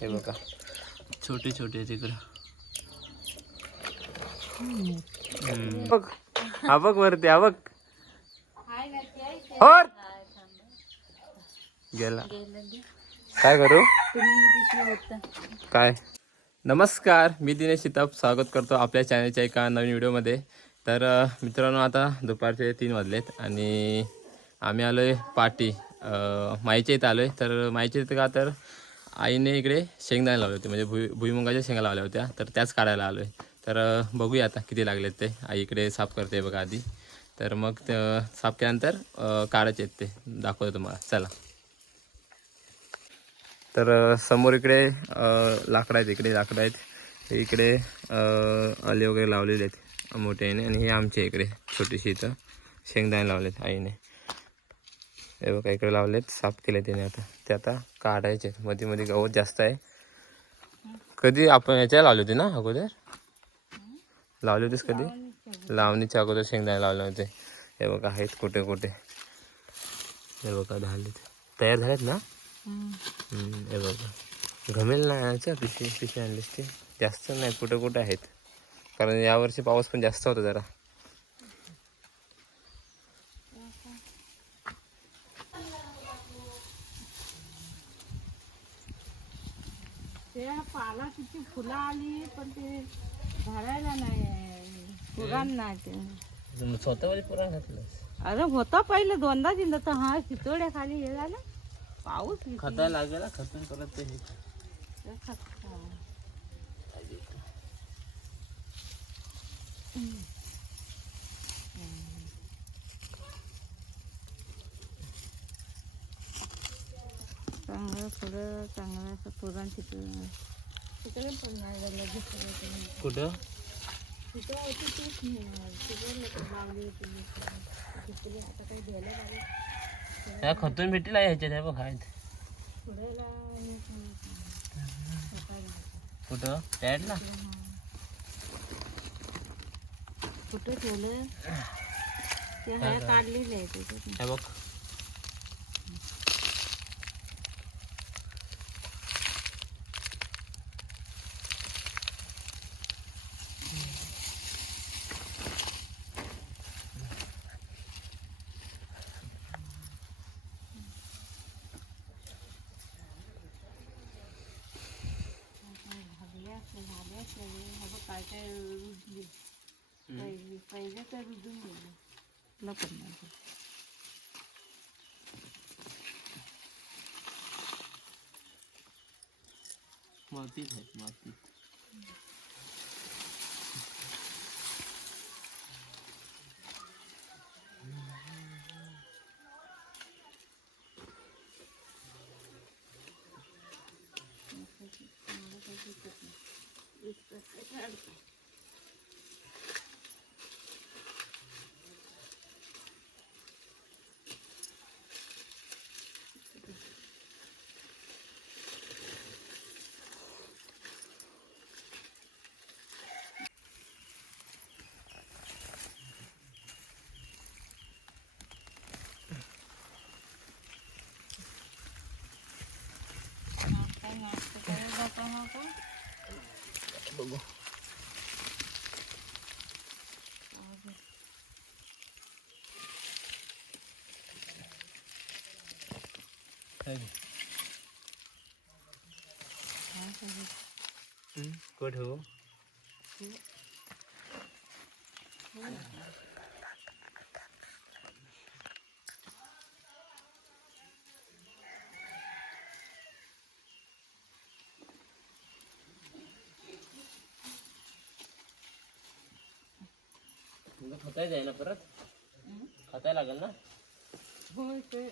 हे बघा छोटे छोटे आहे तिकडं. बघ हा बघ वरती हा बघ. और गेला काय करू काय. नमस्कार, मी दिनेश शिताप स्वागत करतो आपल्या चॅनलच्या एका नवीन व्हिडिओमध्ये. तर मित्रांनो, आता दुपारचे 3 वाजलेत आणि आम्ही आलो आहे पाटी माईच्या इथं आलो आहे. तर माईच्या इथं का तर आईने इकडे शेंगदाणे लावले होते, म्हणजे भुईमुगाच्या शेंगा लावल्या होत्या, तर त्याच काढायला आलो आहे. तर बघूया आता किती लागलेत ते. आई इकडे साफ करते बघा आधी, तर मग साफ केल्यानंतर काढायचे आहेत ते दाखवतो तुम्हाला. चला. तर समोर इकडे लाकडं आहेत, इकडे लाकडं आहेत, इकडे आले वगैरे लावलेले आहेत मोठ्याने. आणि हे आमच्या इकडे छोटीशी इथं शेंगदाणे लावलेत आईने. हे बघा इकडे लावलेत, साफ केले त्याने. आता ते आता काढायचे आहेत. मध्ये मध्ये गवत जास्त आहे. कधी आपण ह्याच्या लावली होती ना अगोदर? लावली होतीस कधी? लावणीच्या अगोदर शेंगदाणे लावले होते. हे बघा आहेत कुठे कुठे. हे बघा झालेत, तयार झालेत ना. हे बघा घमेल नाही आणायचं. पिशवी आणलीस ते जास्त नाही, कुठे कुठे आहेत, कारण यावर्षी पाऊस पण जास्त होता जरा. ते पाला किती फुलं आली, पण ते धरायला नाही, पुराण नाही ते. स्वतःमध्ये पुराण घातलं. अरे होता पहिले 2दा दिलं तर हा चितोड्या खाली हे झालं. पाऊस खताला लागेल, खतून परत ते चांगलं थोडं चांगलं असं पुराण तिकडे तिकडे पण नाही झालं. कुठं तिकडे होती तेच तिकडे लावली होती. आता काही घ्यायला लागेल. त्या खतून भेटीला ह्याच्यात आहे बघ. आहेत पुढेला कुठं पॅडला कुठे ठेवलं ते ह्या काढलेले आहे त्याच्यात. हे बघ. काय काय रुजली पहिले तर रुजून गेले. मातीच आहे माती. बघू कुठे हो. खताय जाय ना परत, खताय लागेल ना. होय ते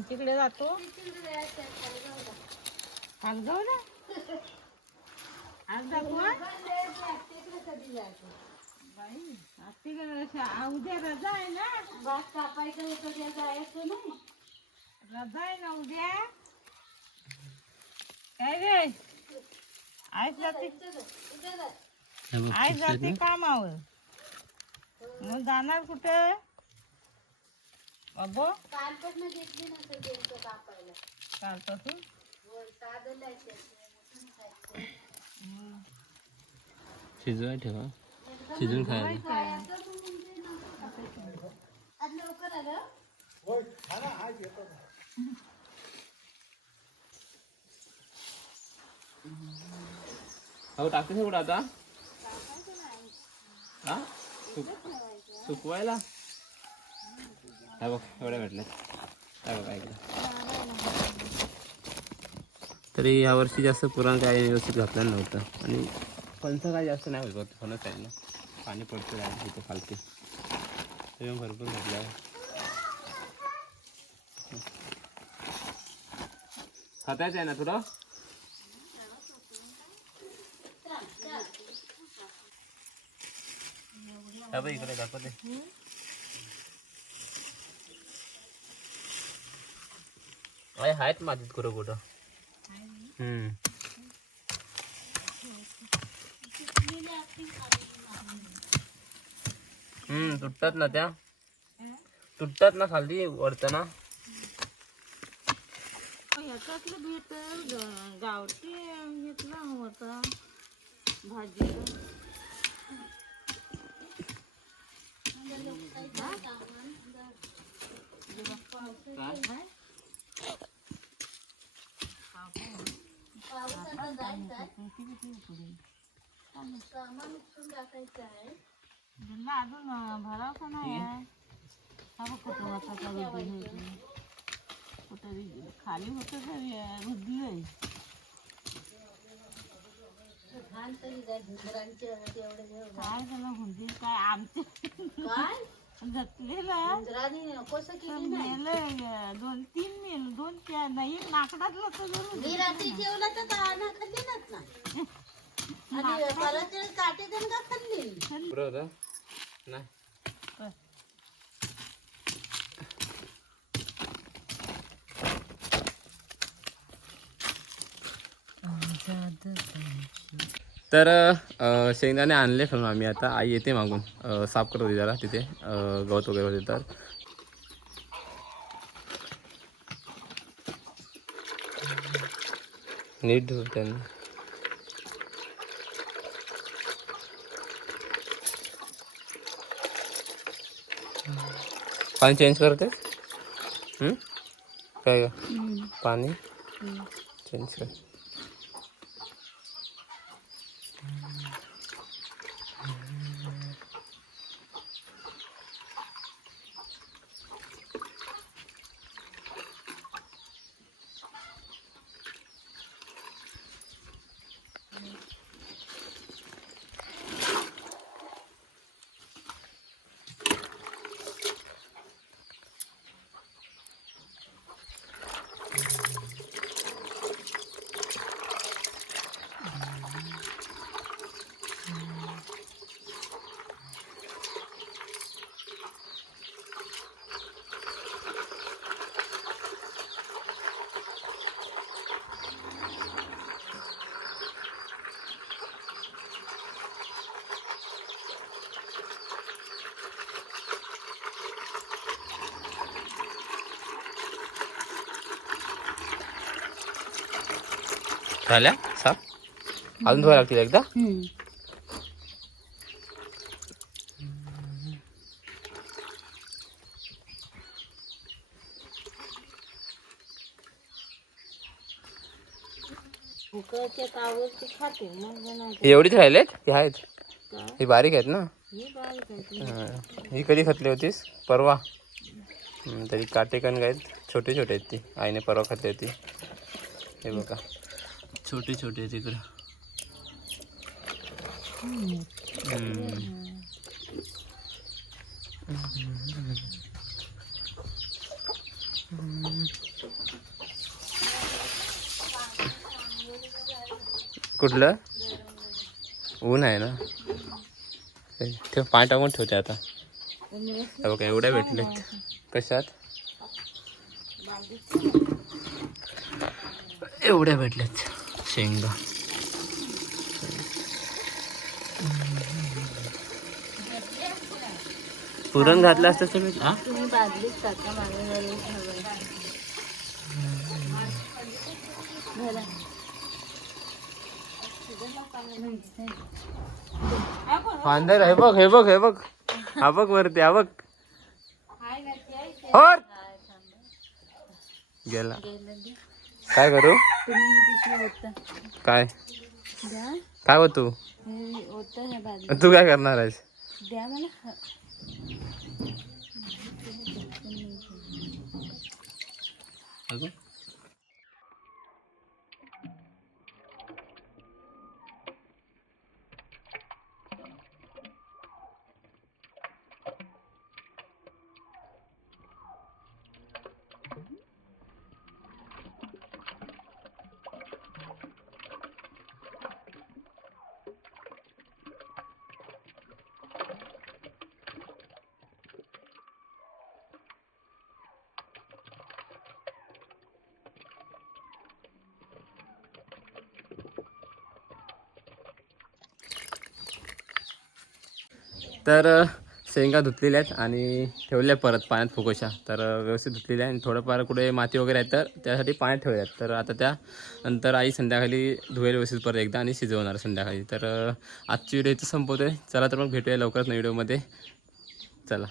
कोणतीकडे जातो खालगावला आज दाखवा बाई आज तिकडे उद्या रजा आहे ना भात कापायचं उद्या जायचं नाही रजा आहे ना उद्या काय रे आज जाते कामावर मग जाणार कुठं अबो कालपासून घेतली नसेल त्यांचं कापायला कालपासून शिजवाय ठेवा शिजून खायला हो टाकते कुठं आता हा सुकवायला हा बघ एवढ्या भेटल्या काय बघा ऐकलं तरी यावर्षी जास्त पुराण काय व्यवस्थित घातलं नव्हतं आणि फणस काय जास्त नाही होत फणस आहे ना पाणी पडतं आहे तिथे खालते तेव्हा भरपूर घातलं आहे खातायचं आहे ना थोडं इकडे दाखवते आहेत माझीत कुठं कुठं तुटतात ना त्या तुटतात ना खाली वरताना ह्याच्यातलं बी तर गावठी घेतला होता भाजी अजून भरावसा नाही आहे कुठं खाली होत रुजलंय काय त्याला हुंदी काय आमचे काय जतलेलं मेलं 2-3 मेल 2 नाही एक नाकडातलं तर रात्री ठेवला तर नाही तर शेंगदाणे आणले खालून आम्ही आता आई येते मागून साफ करत होती जरा तिथे गवत वगैरे होते तर नीट त्यांनी पाणी चेंज करते काय पाणी चेंज कर झाल्या साफ अजून धुवायला लागतील एकदा एवढीच राहिलेत ती आहेत ही बारीक आहेत ना ही कधी खातली होतीस परवा तरी काटेकण आहेत छोटे छोटे आहेत ती आईने परवा खातली होती हे बघा छोटे छोटे आहेत इकडं कुठलं ऊन आहे ना ठेव पाय टाकून ठेवते आता हे बघा एवढ्या भेटलेत कशात एवढ्या भेटल्यात शेंगा पुरण घातलं असतं सगळं हा तुम्ही बादलीत टाका माझ्या अंदर हे बघ हे बघ हे बघ हा बघ वरती हा बघ होर गेला काय करू काय काय हो तू तू काय करणार आहेस द्या मला तर शेंगा धुतलेल्या आहेत आणि ठेवल्या परत पाण्यात फुकोशा तर व्यवस्थित धुतलेल्या आहे आणि थोडंफार कुठे माती वगैरे आहे तर त्यासाठी पाण्यात ठेवल्या आहेत तर आता त्यानंतर आई संध्याकाळी धुवेल व्यवस्थित परत एकदा आणि शिजवणार संध्याकाळी तर आजची व्हिडिओ इथं संपवते चला तर मग भेटूया लवकरच नवीन व्हिडिओमध्ये चला